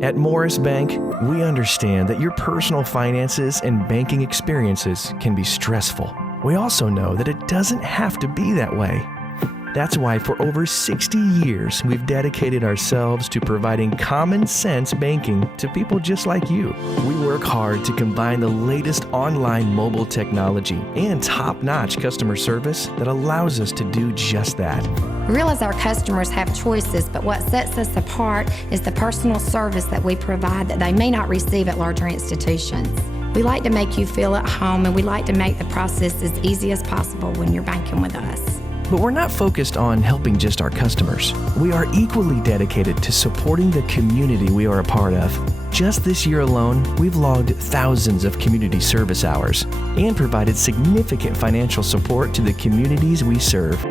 At Morris Bank, we understand that your personal finances and banking experiences can be stressful. We also know that it doesn't have to be that way. That's why for over 60 years, we've dedicated ourselves to providing common sense banking to people just like you. We work hard to combine the latest online mobile technology and top-notch customer service that allows us to do just that. We realize our customers have choices, but what sets us apart is the personal service that we provide that they may not receive at larger institutions. We like to make you feel at home, and we like to make the process as easy as possible when you're banking with us. But we're not focused on helping just our customers. We are equally dedicated to supporting the community we are a part of. Just this year alone, we've logged thousands of community service hours and provided significant financial support to the communities we serve.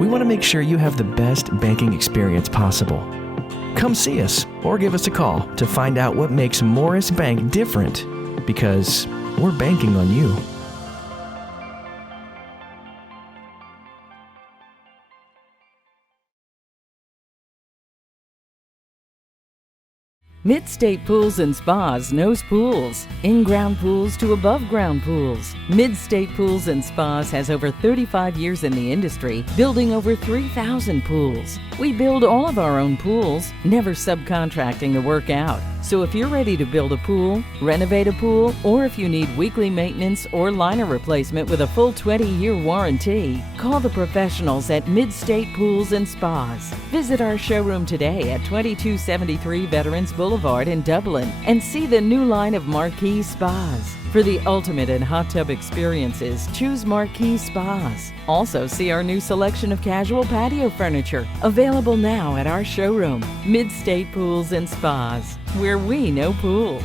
We want to make sure you have the best banking experience possible. Come see us or give us a call to find out what makes Morris Bank different, because we're banking on you. Mid-State Pools and Spas knows pools, in-ground pools to above-ground pools. Mid-State Pools and Spas has over 35 years in the industry, building over 3,000 pools. We build all of our own pools, never subcontracting the work out. So if you're ready to build a pool, renovate a pool, or if you need weekly maintenance or liner replacement with a full 20-year warranty, call the professionals at Mid-State Pools and Spas. Visit our showroom today at 2273 Veterans Boulevard in Dublin and see the new line of Marquee Spas. For the ultimate in hot tub experiences, choose Marquee Spas. Also see our new selection of casual patio furniture, available now at our showroom, Mid-State Pools and Spas, where we know pools.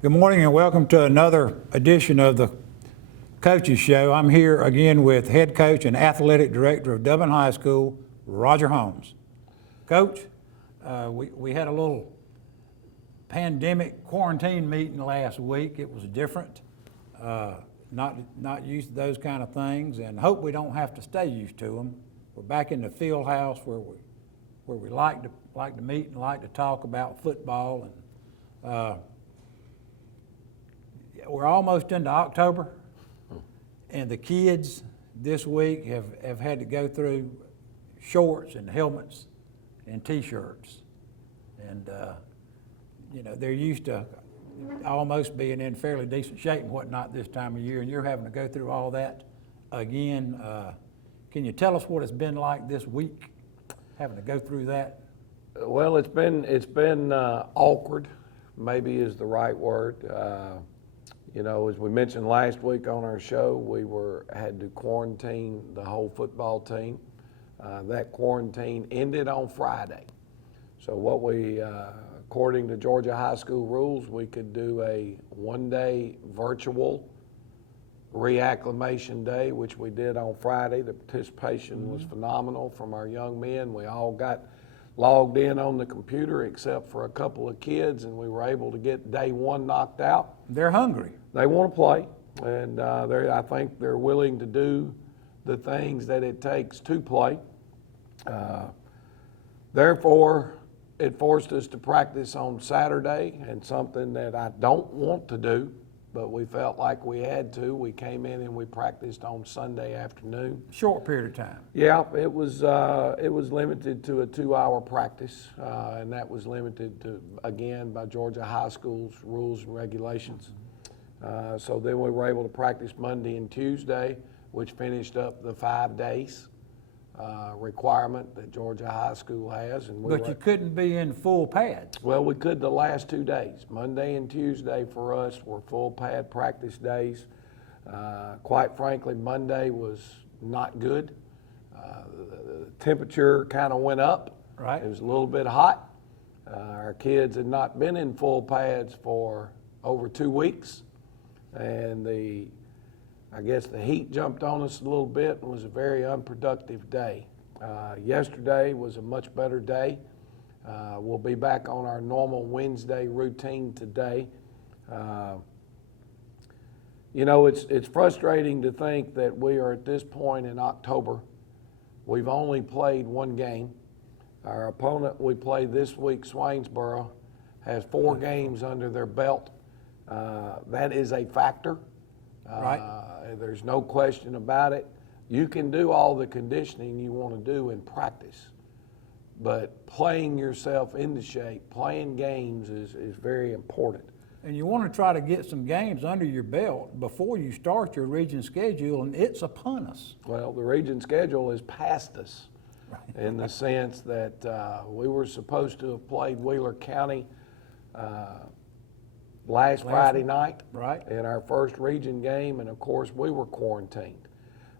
Good morning and welcome to another edition of the Coaches Show. I'm here again with head coach and athletic director of Dublin High School, Roger Holmes. Coach, we had a little pandemic quarantine meeting last week. It was different, not used to those kind of things, and hope we don't have to stay used to them. We're back in the field house where we like to meet and like to talk about football, and we're almost into October, and the kids this week have had to go through shorts and helmets and t-shirts, and they're used to almost being in fairly decent shape and whatnot this time of year, and you're having to go through all that again. Can you tell us what it's been like this week, having to go through that? Well, it's been awkward, maybe is the right word. As we mentioned last week on our show, we had to quarantine the whole football team. That quarantine ended on Friday. So what according to Georgia high school rules, we could do a one-day virtual reacclimation day, which we did on Friday. The participation was phenomenal from our young men. We all got logged in on the computer except for a couple of kids, and we were able to get day one knocked out. They're hungry. They want to play, and I think they're willing to do the things that it takes to play. Therefore, it forced us to practice on Saturday, and something that I don't want to do, but we felt like we had to. We came in and we practiced on Sunday afternoon. Short period of time. Yeah, it was limited to a 2-hour practice, and that was limited to, again, by Georgia high school's rules and regulations. So then we were able to practice Monday and Tuesday, which finished up the 5 days. requirement that Georgia High School has. And But you couldn't be in full pads. well, we could the last 2 days. Monday and Tuesday for us were full pad practice days. Quite frankly, Monday was not good. The temperature kind of went up. Right. It was a little bit hot. Our kids had not been in full pads for over 2 weeks. And I guess the heat jumped on us a little bit and was a very unproductive day. Yesterday was a much better day. We'll be back on our normal Wednesday routine today. You know, it's frustrating to think that we are at this point in October. We've only played 1 game. Our opponent we played this week, Swainsboro, has 4 games under their belt. That is a factor. Right. There's no question about it. You can do all the conditioning you want to do in practice, but playing yourself into shape, playing games is very important. And you want to try to get some games under your belt before you start your region schedule, and it's upon us. Well, the region schedule is past us in the sense that we were supposed to have played Wheeler County last Friday night Right. in our first region game, and of course we were quarantined.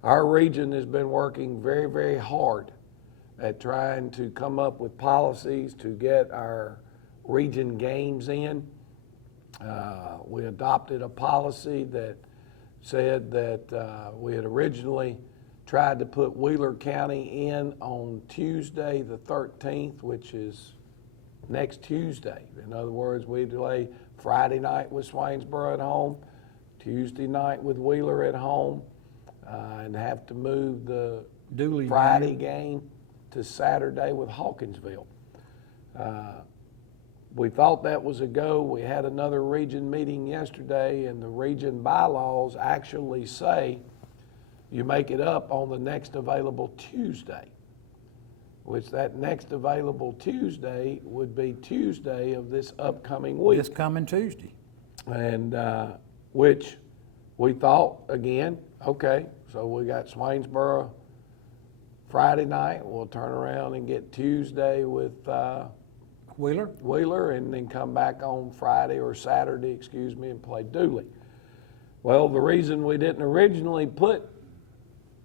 Our region has been working very, very hard at trying to come up with policies to get our region games in. We adopted a policy that said that we had originally tried to put Wheeler County in on Tuesday the 13th, which is next Tuesday. In other words, we'd play Friday night with Swainsboro at home, Tuesday night with Wheeler at home, and have to move the Dooley Friday game to Saturday with Hawkinsville. We thought that was a go. We had another region meeting yesterday, and the region bylaws actually say you make it up on the next available Tuesday, which that next available Tuesday would be Tuesday of this upcoming week. This coming Tuesday. And which we thought, again, okay, so we got Swainsboro Friday night. We'll turn around and get Tuesday with Wheeler, and then come back on Friday or Saturday, and play Dooley. Well, the reason we didn't originally put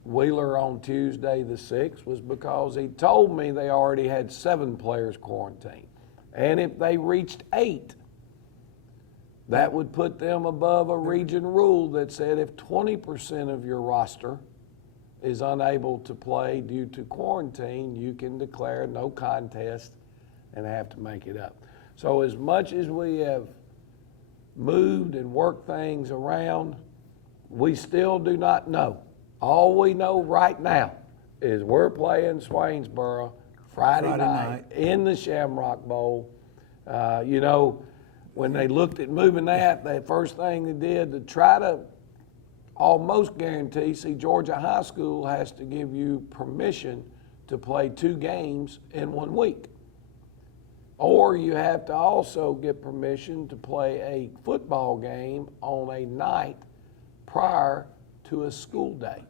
Wheeler on Tuesday the 6th was because he told me they already had 7 players quarantined. And if they reached 8, that would put them above a region rule that said if 20% of your roster is unable to play due to quarantine, you can declare no contest and have to make it up. So as much as we have moved and worked things around, we still do not know. All we know right now is we're playing Swainsboro Friday night in the Shamrock Bowl. You know, when they looked at moving that, the first thing they did to try to almost guarantee, see, Georgia High School has to give you permission to play 2 games in 1 week. Or you have to also get permission to play a football game on a night prior to a school day.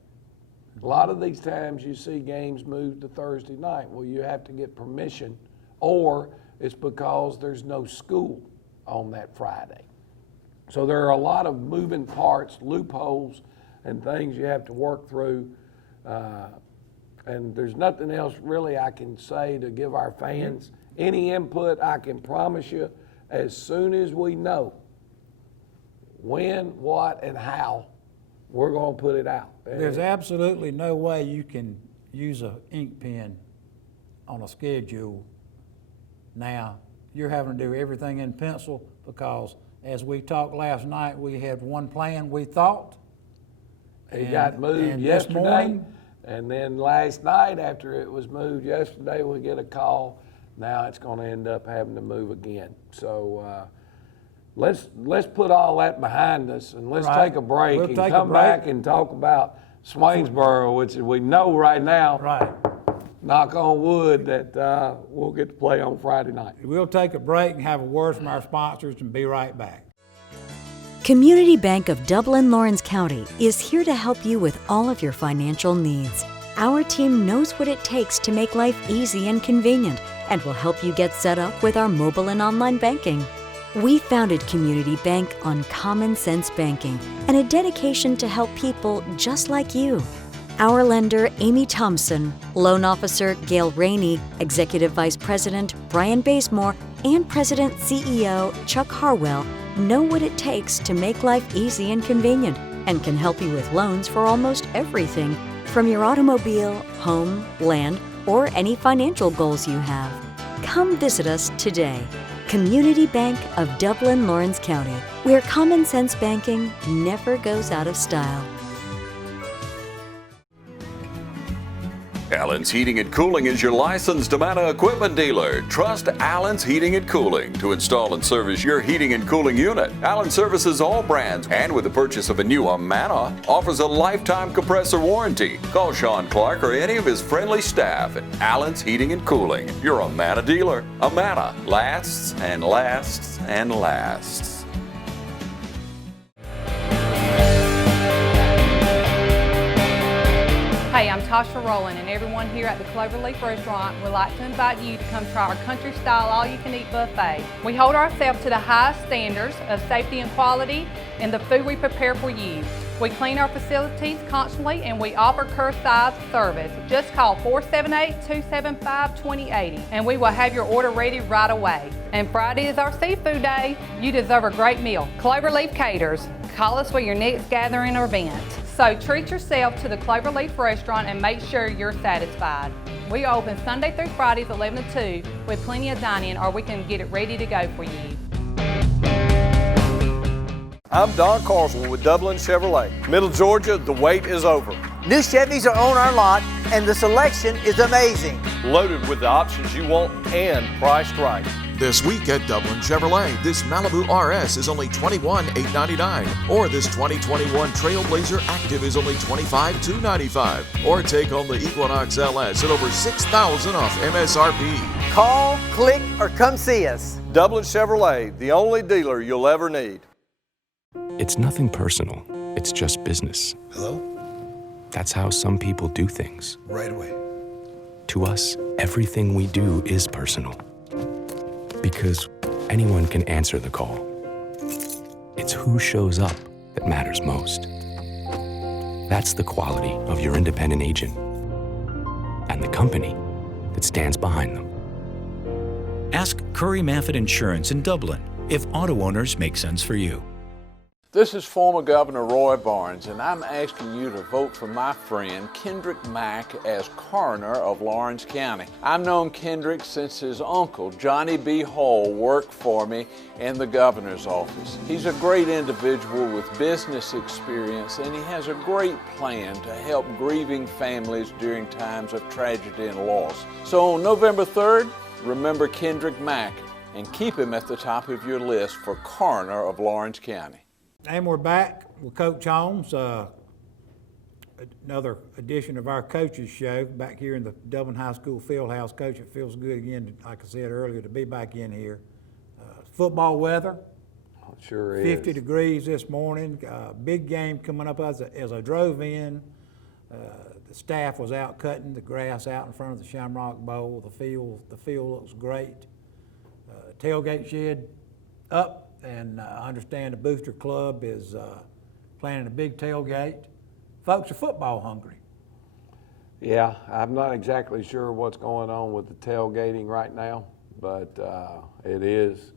A lot of these times you see games moved to Thursday night. Well, you have to get permission, or it's because there's no school on that Friday. So there are a lot of moving parts, loopholes, and things you have to work through. And there's nothing else really I can say to give our fans any input. I can promise you, as soon as we know when, what, and how, we're going to put it out. There's absolutely no way you can use an ink pen on a schedule now. You're having to do everything in pencil because, as we talked last night, we had one plan we thought. It got moved yesterday, morning, and then last night after it was moved yesterday, we get a call. Now it's going to end up having to move again. So let's put all that behind us, and let's take a break and come back and talk about Swainsboro, which we know right now, knock on wood, that we'll get to play on Friday night. We'll take a break and have a word from our sponsors and be right back. Community Bank of Dublin, Lawrence County is here to help you with all of your financial needs. Our team knows what it takes to make life easy and convenient and will help you get set up with our mobile and online banking. We founded Community Bank on common sense banking and a dedication to help people just like you. Our lender, Amy Thompson, loan officer, Gail Rainey, Executive Vice President, Brian Bazemore, and President CEO, Chuck Harwell, know what it takes to make life easy and convenient and can help you with loans for almost everything, from your automobile, home, land, or any financial goals you have. Come visit us today. Community Bank of Dublin, Lawrence County, where common sense banking never goes out of style. Allen's Heating and Cooling is your licensed Amana equipment dealer. Trust Allen's Heating and Cooling to install and service your heating and cooling unit. Allen services all brands, and with the purchase of a new Amana, offers a lifetime compressor warranty. Call Sean Clark or any of his friendly staff at Allen's Heating and Cooling, your Amana dealer. Amana lasts and lasts and lasts. Hey, I'm Tasha Rowland, and everyone here at the Cloverleaf Restaurant would like to invite you to come try our country-style all-you-can-eat buffet. We hold ourselves to the highest standards of safety and quality in the food we prepare for you. We clean our facilities constantly, and we offer curbside service. Just call 478-275-2080, and we will have your order ready right away. And Friday is our seafood day. You deserve a great meal. Cloverleaf Caters. Call us for your next gathering or event. So treat yourself to the Cloverleaf Restaurant and make sure you're satisfied. We are open Sunday through Fridays 11 to 2 with plenty of dining, or we can get it ready to go for you. I'm Don Carswell with Dublin Chevrolet. Middle Georgia, the wait is over. New Chevys are on our lot and the selection is amazing. Loaded with the options you want and priced right. This week at Dublin Chevrolet, this Malibu RS is only $21,899, or this 2021 Trailblazer Active is only $25,295, or take home the Equinox LS at over $6,000 off MSRP. Call, click, or come see us. Dublin Chevrolet, the only dealer you'll ever need. It's nothing personal. It's just business. Hello? That's how some people do things. Right away. To us, everything we do is personal. Because anyone can answer the call. It's who shows up that matters most. That's the quality of your independent agent and the company that stands behind them. Ask Curry Maffett Insurance in Dublin if auto owners make sense for you. This is former Governor Roy Barnes, and I'm asking you to vote for my friend Kendrick Mack as coroner of Lawrence County. I've known Kendrick since his uncle, Johnny B. Hall, worked for me in the governor's office. He's a great individual with business experience, and he has a great plan to help grieving families during times of tragedy and loss. So on November 3rd, remember Kendrick Mack and keep him at the top of your list for coroner of Lawrence County. And we're back with Coach Holmes, another edition of our coaches show back here in the Dublin High School Fieldhouse. Coach, it feels good again, like I said earlier, to be back in here. Football weather, sure is. 50 degrees this morning. Big game coming up as I drove in. The staff was out cutting the grass out in front of the Shamrock Bowl. The field looks great. Tailgate shed up. And I understand the Booster Club is planning a big tailgate. Folks are football hungry. Yeah, I'm not exactly sure what's going on with the tailgating right now, but it is.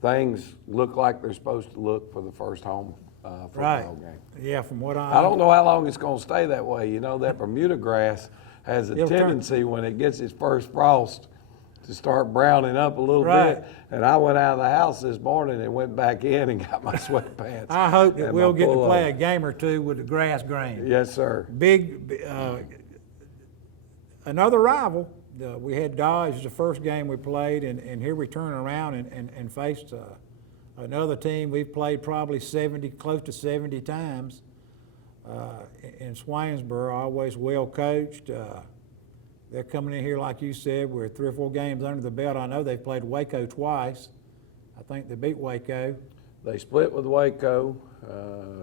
Things look like they're supposed to look for the first home football game. Yeah, from what I don't know how long it's going to stay that way. You know, that Bermuda grass has a tendency when it gets its first frost to start browning up a little bit. And I went out of the house this morning and went back in and got my sweatpants. I hope that we'll get to play a game or two with the grass green. Yes, sir. Another rival. We had Dodge the first game we played, and here we turn around and faced another team we've played probably close to 70 times in Swainsboro, always well coached. They're coming in here, like you said, we're 3 or 4 games under the belt. I know they've played Waco twice. I think they beat Waco. They split with Waco.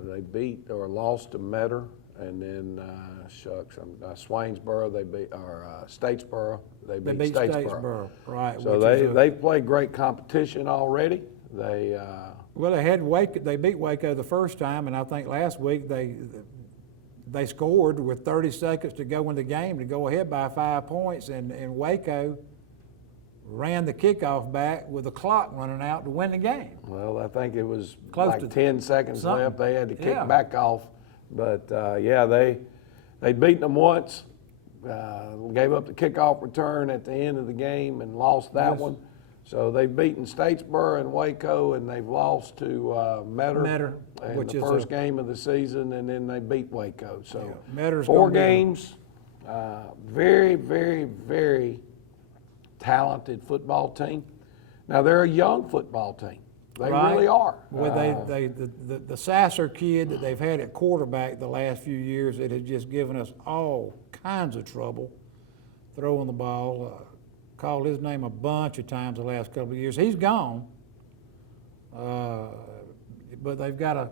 They beat or lost to Metter. and then Swainsboro, they beat, or Statesboro, they They beat beat Statesboro. right. So they've played great competition already. Well, they beat Waco the first time, and I think last week they scored with 30 seconds to go in the game to go ahead by 5 points, and Waco ran the kickoff back with the clock running out to win the game. Well, I think it was Close like to 10 seconds something. left. They had to kick Yeah. back off. But they'd beaten them once, gave up the kickoff return at the end of the game and lost that one. So they've beaten Statesboro and Waco, and they've lost to Metter in which the is first game of the season, and then they beat Waco. So Metter's 4 gonna be- games, very, very, very talented football team. Now they're a young football team. They Right. really are. Well, the Sasser kid that they've had at quarterback the last few years, it has just given us all kinds of trouble throwing the ball. Called his name a bunch of times the last couple of years. He's gone, but they've got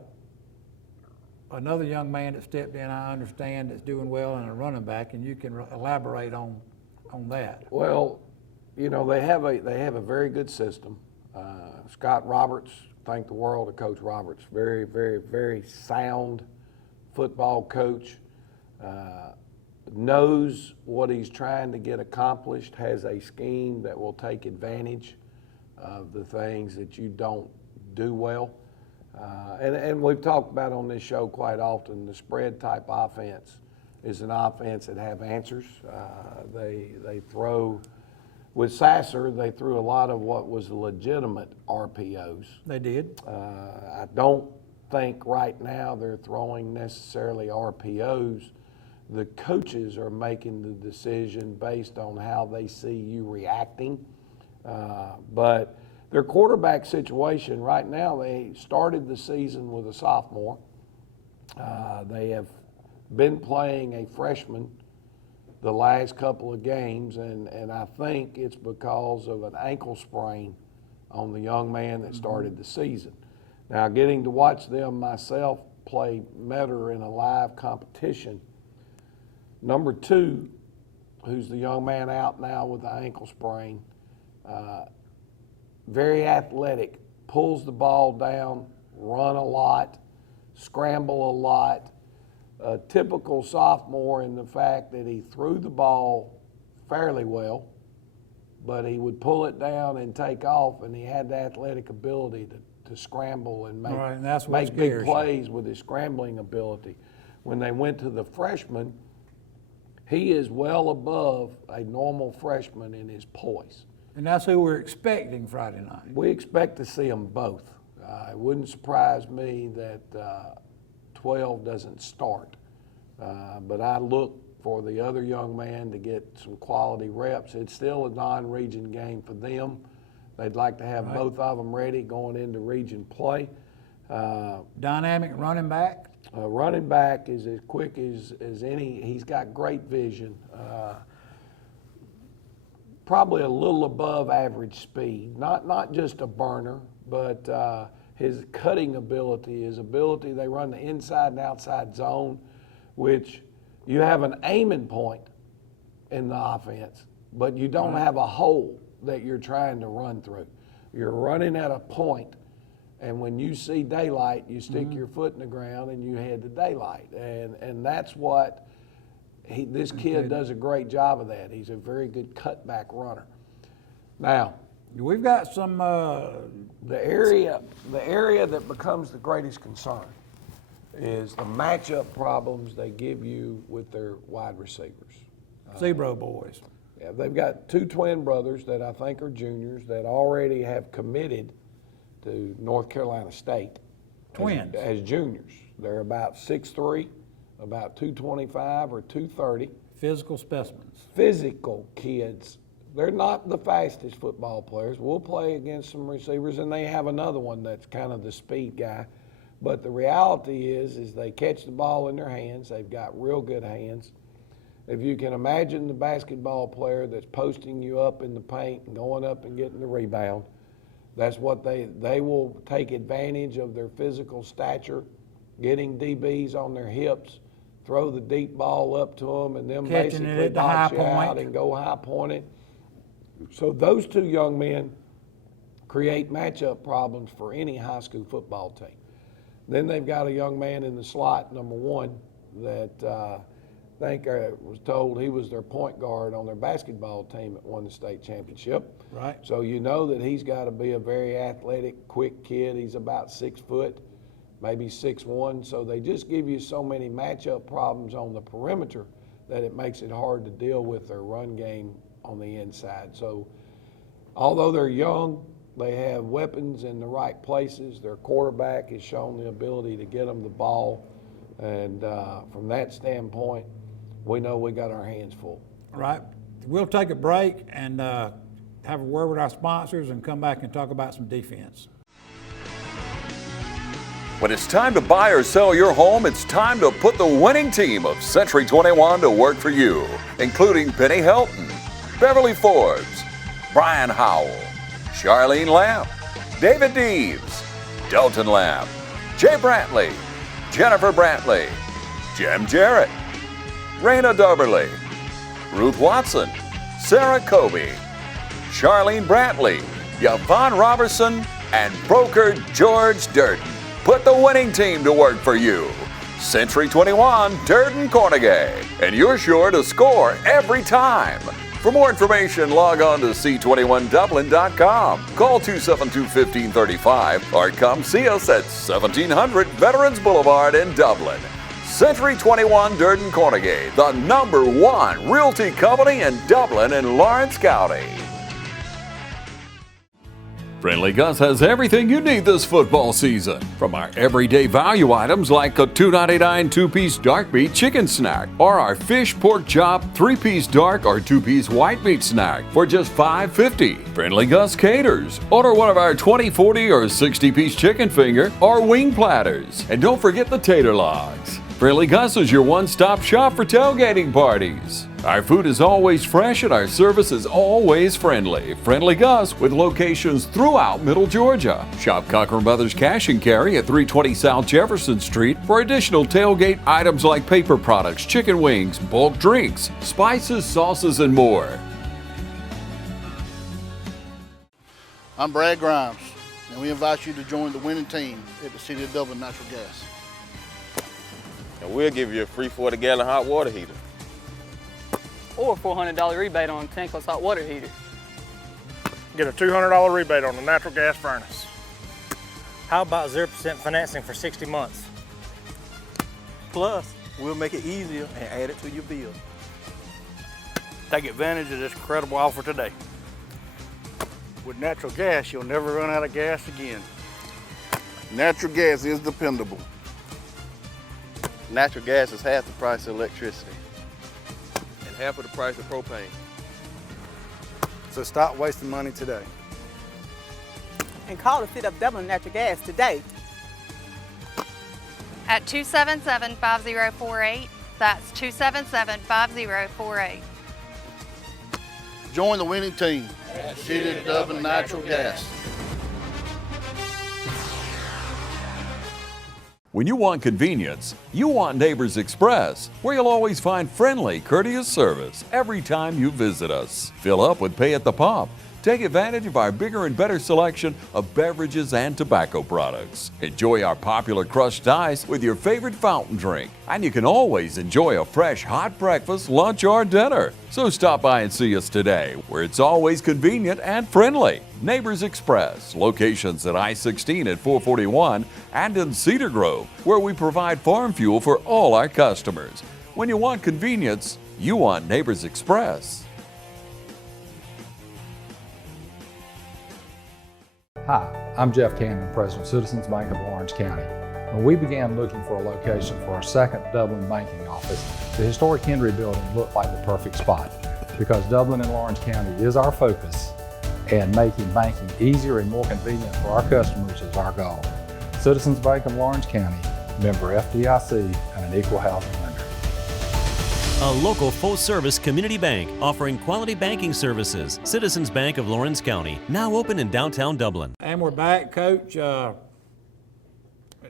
another young man that stepped in, I understand, that's doing well, and a running back, and you can elaborate on that. Well, you know, they have a very good system. Scott Roberts, thank the world of Coach Roberts. Very, very, very sound football coach. Knows what he's trying to get accomplished, has a scheme that will take advantage of the things that you don't do well. And we've talked about on this show quite often, the spread type offense is an offense that have answers. They throw, with Sasser, they threw a lot of what was legitimate RPOs. They did. I don't think right now they're throwing necessarily RPOs. The coaches are making the decision based on how they see you reacting. But their quarterback situation right now, they started the season with a sophomore. They have been playing a freshman the last couple of games, and I think it's because of an ankle sprain on the young man that started the season. Now, getting to watch them myself play Metter in a live competition, number 2, who's the young man out now with the ankle sprain, very athletic, pulls the ball down, run a lot, scramble a lot. A typical sophomore in the fact that he threw the ball fairly well, but he would pull it down and take off, and he had the athletic ability to scramble and make big plays with his scrambling ability. When they went to the freshman, he is well above a normal freshman in his poise. And that's who we're expecting Friday night. We expect to see them both. It wouldn't surprise me that 12 doesn't start. But I look for the other young man to get some quality reps. It's still a non-region game for them. They'd like to have both of them ready going into region play. Dynamic running back? Running back is as quick as any. He's got great vision. Probably a little above average speed. Not just a burner, but his cutting ability, they run the inside and outside zone, which you have an aiming point in the offense, but you don't have a hole that you're trying to run through. You're running at a point, and when you see daylight, you stick your foot in the ground and you head to daylight. And that's what this kid does a great job of that. He's a very good cutback runner. Now, we've got some the area that becomes the greatest concern is the matchup problems they give you with their wide receivers. Zebro boys. Yeah, they've got 2 twin brothers that I think are juniors that already have committed to North Carolina State. Twins. As juniors. They're about 6'3", about 225 or 230. Physical specimens. Physical kids. They're not the fastest football players. We'll play against some receivers, and they have another one that's kind of the speed guy. But the reality is they catch the ball in their hands. They've got real good hands. If you can imagine the basketball player that's posting you up in the paint and going up and getting the rebound, that's what they will take advantage of their physical stature, getting DBs on their hips throw the deep ball up to them and them Catching it basically at the high box you out point. and go high point it. So those two young men create matchup problems for any high school football team. Then they've got a young man in the slot, number 1, that I think was told he was their point guard on their basketball team that won the state championship. Right. So you know that he's got to be a very athletic, quick kid. He's about 6 foot, maybe 6'1". So they just give you so many matchup problems on the perimeter that it makes it hard to deal with their run game on the inside. So although they're young, they have weapons in the right places. Their quarterback has shown the ability to get them the ball. And from that standpoint, we know we got our hands full. All right. We'll take a break and have a word with our sponsors and come back and talk about some defense. When it's time to buy or sell your home, it's time to put the winning team of Century 21 to work for you, including Penny Helton, Beverly Forbes, Brian Howell, Charlene Lamb, David Deeves, Dalton Lamb, Jay Brantley, Jennifer Brantley, Jim Jarrett, Raina Dubberly, Ruth Watson, Sarah Kobe, Charlene Brantley, Yvonne Robertson, and broker George Durden. Put the winning team to work for you. Century 21, Durden Cornegay, and you're sure to score every time. For more information, log on to c21dublin.com. Call 272-1535 or come see us at 1700 Veterans Boulevard in Dublin. Century 21 Durden Cornegay, the #1 realty company in Dublin and Lawrence County. Friendly Gus has everything you need this football season. From our everyday value items like a $2.99 2-piece dark meat chicken snack, or our fish pork chop 3-piece dark or 2-piece white meat snack for just $5.50. Friendly Gus caters. Order one of our 20, 40, or 60-piece chicken finger or wing platters. And don't forget the tater logs. Friendly Gus is your one-stop shop for tailgating parties. Our food is always fresh and our service is always friendly. Friendly Gus with locations throughout Middle Georgia. Shop Cochran Brothers Cash and Carry at 320 South Jefferson Street for additional tailgate items like paper products, chicken wings, bulk drinks, spices, sauces, and more. I'm Brad Grimes, and we invite you to join the winning team at the City of Dublin Natural Gas. And we'll give you a free 40-gallon hot water heater. Or a $400 rebate on a tankless hot water heater. Get a $200 rebate on the natural gas furnace. How about 0% financing for 60 months? Plus, we'll make it easier and add it to your bill. Take advantage of this incredible offer today. With natural gas, you'll never run out of gas again. Natural gas is dependable. Natural gas is half the price of electricity and half of the price of propane. So stop wasting money today. And call the City of Dublin Natural Gas today. At 277-5048. That's 277-5048. Join the winning team at City of Dublin Natural Gas. When you want convenience, you want Neighbors Express, where you'll always find friendly, courteous service every time you visit us. Fill up with Pay at the Pump. Take advantage of our bigger and better selection of beverages and tobacco products. Enjoy our popular crushed ice with your favorite fountain drink. And you can always enjoy a fresh hot breakfast, lunch, or dinner. So stop by and see us today, where it's always convenient and friendly. Neighbors Express, locations at I-16 at 441 and in Cedar Grove, where we provide farm fuel for all our customers. When you want convenience, you want Neighbors Express. Hi, I'm Jeff Cannon, President of Citizens Bank of Lawrence County. When we began looking for a location for our second Dublin banking office, the historic Henry Building looked like the perfect spot because Dublin and Lawrence County is our focus, and making banking easier and more convenient for our customers is our goal. Citizens Bank of Lawrence County, member FDIC, and an equal housing lender. A local full-service community bank offering quality banking services. Citizens Bank of Lawrence County, now open in downtown Dublin. And we're back, Coach.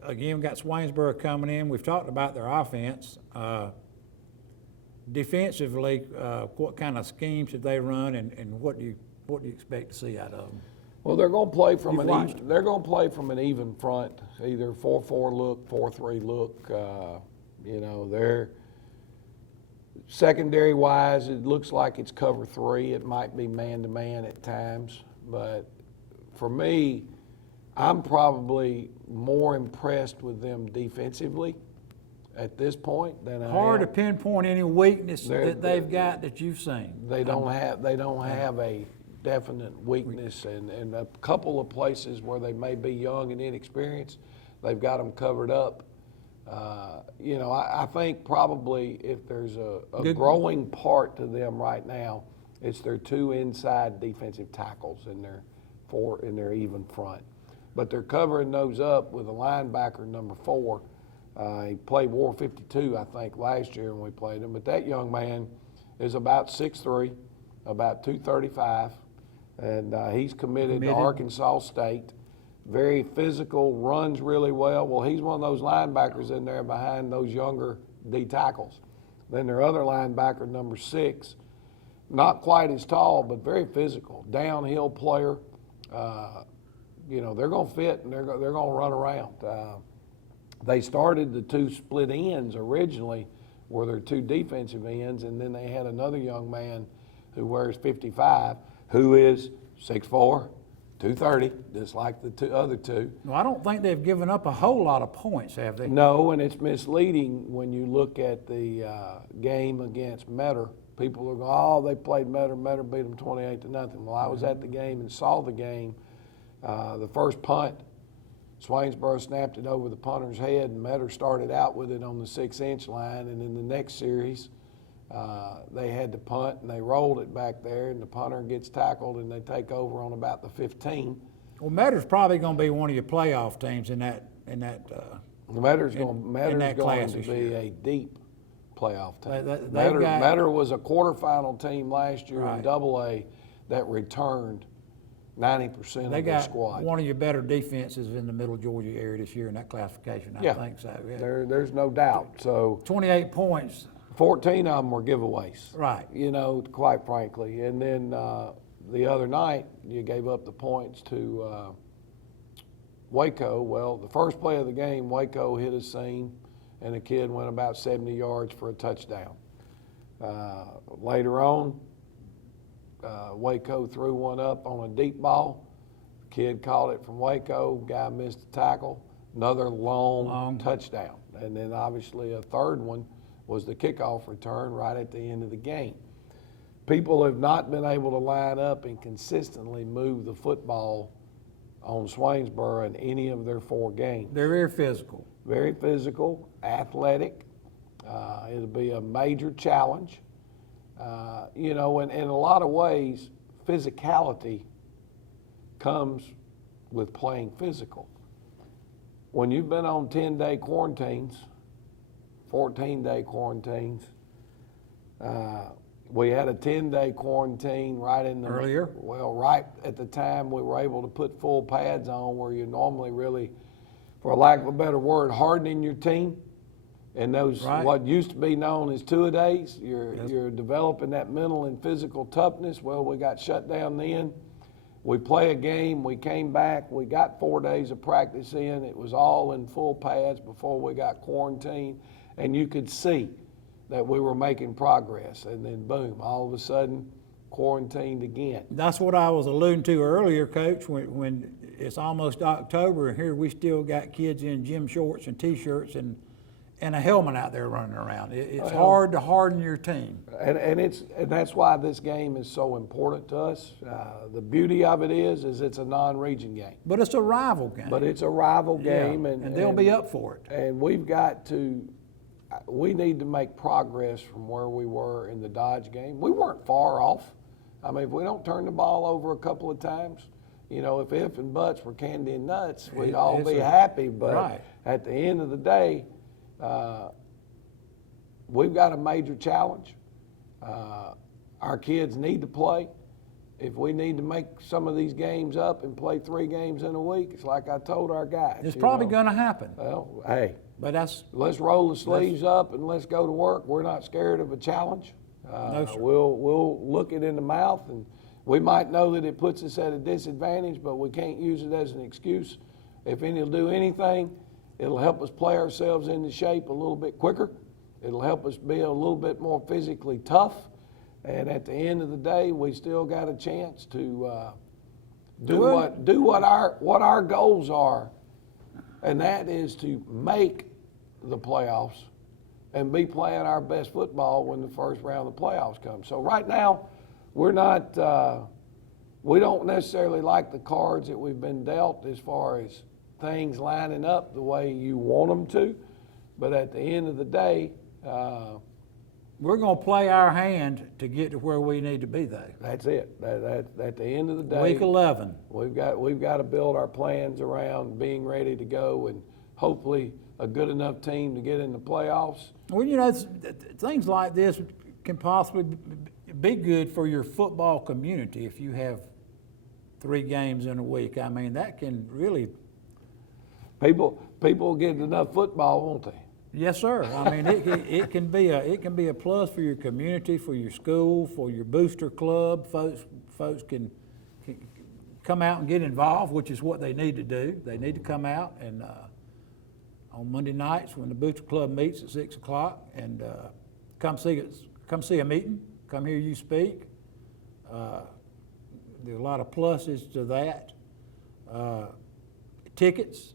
again, we got Swainsboro coming in. We've talked about their offense. Defensively, what kind of schemes should they run, and what do you expect to see out of them? Well, they're going to play from an even front, either 4-4 look, 4-3 look. They're secondary wise, it looks like it's cover 3. It might be man to man at times, but for me, I'm probably more impressed with them defensively at this point than I am. Hard to pinpoint any weakness that they've got that you've seen. They don't have a definite weakness, and a couple of places where they may be young and inexperienced, they've got them covered up. I think probably if there's a growing part to them right now, it's their 2 inside defensive tackles in their even front. But they're covering those up with a linebacker, number 4. He played War 52, I think, last year when we played him. But that young man is about 6'3", about 235, and he's committed to Arkansas State. Very physical, runs really well. Well, he's one of those linebackers in there behind those younger D tackles. Then their other linebacker, number 6, not quite as tall, but very physical, downhill player. They're going to fit, and they're going to run around. They started the 2 split ends originally, were their 2 defensive ends, and then they had another young man who wears 55, who is 6'4", 230, just like the other 2. No, I don't think they've given up a whole lot of points, have they? No, and it's misleading when you look at the game against Metter. People are going, oh, they played Metter. Metter beat them 28-0. Well, I was at the game and saw the game. The first punt, Swainsboro snapped it over the punter's head, and Metter started out with it on the 6-inch line, and in the next series, they had to punt, and they rolled it back there, and the punter gets tackled, and they take over on about the 15. Well, Metter's probably going to be one of your playoff teams in that. Metter's going to be a deep playoff team. Metter was a quarterfinal team last year in AA that returned 90% of their squad. One of your better defenses in the Middle Georgia area this year in that classification. I think so. Yeah. There's no doubt. So 28 points. 14 of them were giveaways. Right. Quite frankly. And then the other night, you gave up the points to Waco. Well, the first play of the game, Waco hit a seam, and the kid went about 70 yards for a touchdown. Later on, Waco threw one up on a deep ball. Kid caught it from Waco. Guy missed a tackle. Another long touchdown. And then obviously a third one was the kickoff return right at the end of the game. People have not been able to line up and consistently move the football on Swainsboro in any of their 4 games. They're very physical. Very physical, athletic. It'll be a major challenge. In a lot of ways, physicality comes with playing physical. When you've been on 10-day quarantines, 14-day quarantines, we had a 10-day quarantine right in the earlier. Well, right at the time we were able to put full pads on, where you normally really, for lack of a better word, hardening your team. And those what used to be known as 2-a-days, you're developing that mental and physical toughness. Well, we got shut down then. We play a game, we came back, we got 4 days of practice in. It was all in full pads before we got quarantined, and you could see that we were making progress. And then boom, all of a sudden, quarantined again. That's what I was alluding to earlier, Coach, when it's almost October, and here we still got kids in gym shorts and T-shirts and a helmet out there running around. It's hard to harden your team. And that's why this game is so important to us. The beauty of it is it's a non-region game. But it's a rival game. But it's a rival game. And they'll be up for it. And we need to make progress from where we were in the Dodge game. We weren't far off. I mean, if we don't turn the ball over a couple of times, if and buts were candy and nuts, we'd all be happy. But at the end of the day, we've got a major challenge. Our kids need to play. if we need to make some of these games up and play 3 games in a week, it's like I told our guys. It's probably going to happen. Well, hey, but let's roll the sleeves up and let's go to work. We're not scared of a challenge. No, sir. We'll look it in the mouth, and we might know that it puts us at a disadvantage, but we can't use it as an excuse. If it'll do anything, it'll help us play ourselves into shape a little bit quicker. It'll help us be a little bit more physically tough. And at the end of the day, we still got a chance to do what our goals are, and that is to make the playoffs and be playing our best football when the first round of the playoffs comes. So right now, we're not. We don't necessarily like the cards that we've been dealt as far as things lining up the way you want them to, but at the end of the day. We're going to play our hand to get to where we need to be, though. That's it. At the end of the day, Week 11. We've got to build our plans around being ready to go, and hopefully a good enough team to get in the playoffs. Well, you know, things like this can possibly be good for your football community if you have 3 games in a week. I mean, that can really. People get enough football, won't they? Yes, sir. I mean, it can be a plus for your community, for your school, for your booster club. Folks can come out and get involved, which is what they need to do. They need to come out and on Monday nights when the booster club meets at 6 o'clock and come see a meeting, come hear you speak. There's a lot of pluses to that. Tickets.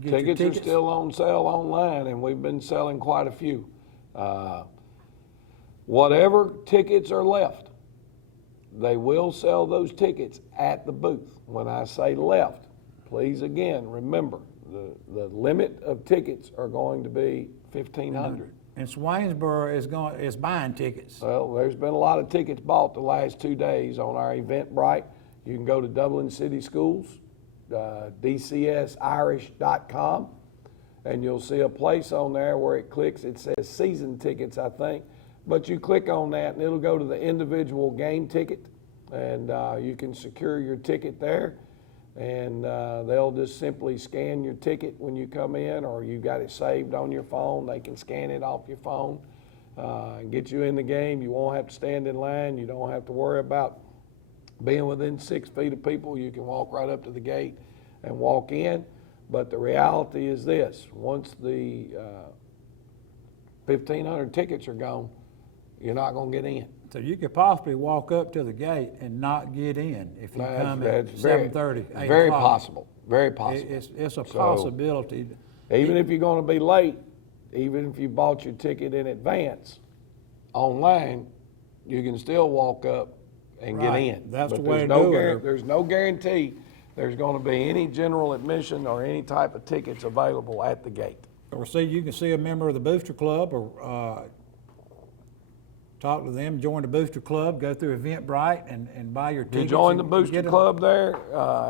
Tickets are still on sale online, and we've been selling quite a few. Whatever tickets are left, they will sell those tickets at the booth. When I say left, please again remember the limit of tickets are going to be 1,500. And Swainsboro is buying tickets. Well, there's been a lot of tickets bought the last 2 days on our Eventbrite. You can go to Dublin City Schools. DCSIrish.com, and you'll see a place on there where it clicks. It says season tickets, I think, but you click on that and it'll go to the individual game ticket, and you can secure your ticket there, and they'll just simply scan your ticket when you come in, or you got it saved on your phone. They can scan it off your phone and get you in the game. You won't have to stand in line. You don't have to worry about being within 6 feet of people. You can walk right up to the gate and walk in. But the reality is this: once the 1,500 tickets are gone, you're not going to get in. So you could possibly walk up to the gate and not get in if you come at 7:30, 8 very o'clock. Possible. Very possible. It's a possibility. Even if you're going to be late, even if you bought your ticket in advance online, you can still walk up and get in. That's but the way to no do it. There's no guarantee there's going to be any general admission or any type of tickets available at the gate. Or you can see a member of the booster club, or talk to them, join the booster club, go through Eventbrite and buy your tickets. You join the booster club there,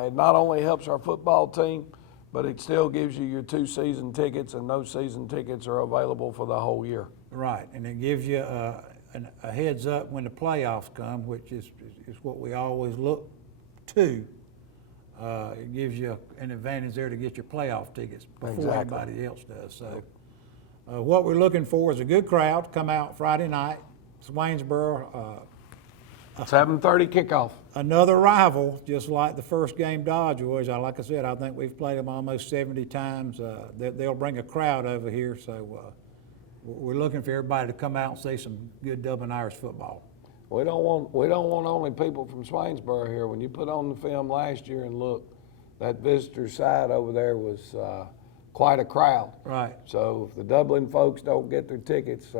it not only helps our football team, but it still gives you your 2 season tickets, and those season tickets are available for the whole year. Right, and it gives you a heads up when the playoffs come, which is what we always look to. It gives you an advantage there to get your playoff tickets before everybody else does. So what we're looking for is a good crowd to come out Friday night. Swainsboro. 7:30 kickoff. Another rival, just like the first game Dodge was. Like I said, I think we've played them almost 70 times. They'll bring a crowd over here, so we're looking for everybody to come out and see some good Dublin Irish football. We don't want only people from Swainsboro here. When you put on the film last year and look, that visitor side over there was quite a crowd. Right. So if the Dublin folks don't get their tickets,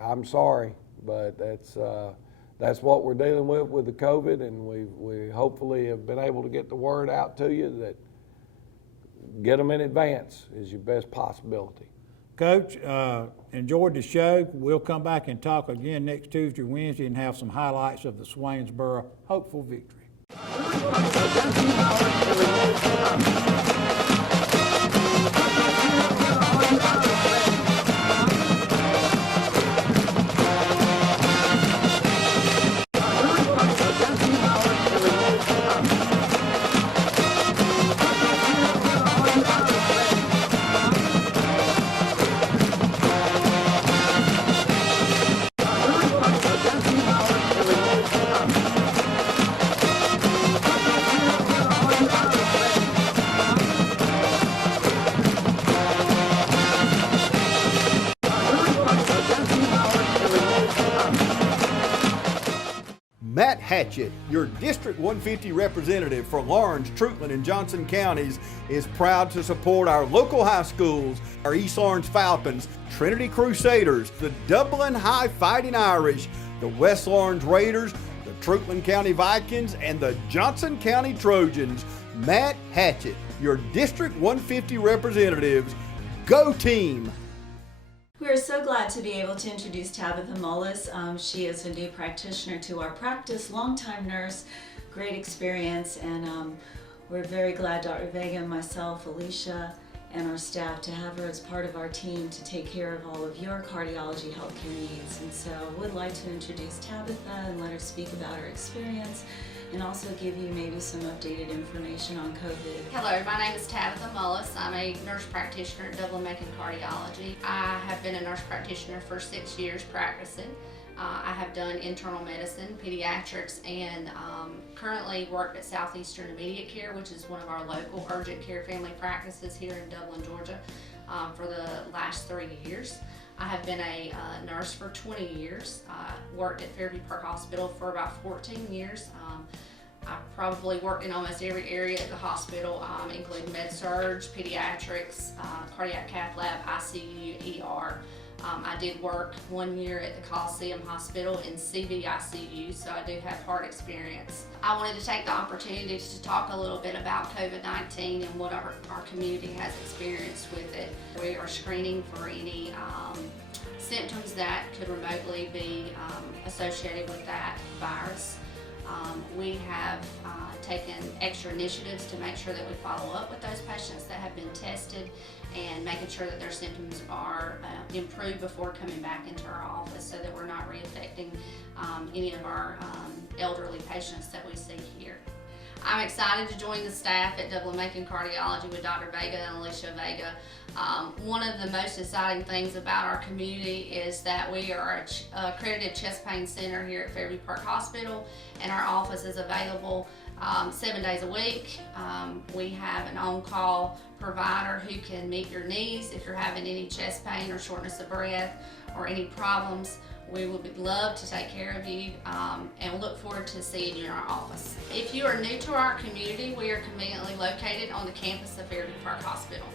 I'm sorry, but that's what we're dealing with the COVID, and we hopefully have been able to get the word out to you that get them in advance is your best possibility. Coach, enjoyed the show. We'll come back and talk again next Tuesday or Wednesday and have some highlights of the Swainsboro hopeful victory. Hatchett, your District 150 representative for Lawrence, Trutland, and Johnson counties, is proud to support our local high schools, our East Lawrence Falcons, Trinity Crusaders, the Dublin High Fighting Irish, the West Lawrence Raiders, the Trutland County Vikings, and the Johnson County Trojans. Matt Hatchett, your District 150 representatives. Go team! We are so glad to be able to introduce Tabitha Mullis. She is a new practitioner to our practice, longtime nurse, great experience, and we're very glad, Dr. Vega and myself, Alicia, and our staff to have her as part of our team to take care of all of your cardiology healthcare needs. And so I would like to introduce Tabitha and let her speak about her experience and also give you maybe some updated information on COVID. Hello, my name is Tabitha Mullis. I'm a nurse practitioner at Dublin Cardiology. I have been a nurse practitioner for 6 years practicing. I have done internal medicine, pediatrics, and currently work at Southeastern Immediate Care, which is one of our local urgent care family practices here in Dublin, Georgia, for the last 3 years. I have been a nurse for 20 years. Worked at Fairview Park Hospital for about 14 years. I probably worked in almost every area at the hospital, including med-surg, pediatrics, cardiac cath lab, ICU, ER. I did work 1 year at the Coliseum Hospital in CVICU, so I do have heart experience. I wanted to take the opportunity to talk a little bit about COVID-19 and what our community has experienced with it. We are screening for any symptoms that could remotely be associated with that virus. We have taken extra initiatives to make sure that we follow up with those patients that have been tested and making sure that their symptoms are improved before coming back into our office so that we're not reinfecting any of our elderly patients that we see here. I'm excited to join the staff at Dublin Cardiology with Dr. Vega and Alicia Vega. One of the most exciting things about our community is that we are an accredited chest pain center here at Fairview Park Hospital, and our office is available 7 days a week. We have an on-call provider who can meet your needs if you're having any chest pain or shortness of breath or any problems. We would love to take care of you and look forward to seeing you in our office. If you are new to our community, we are conveniently located on the campus of Fairview Park Hospital.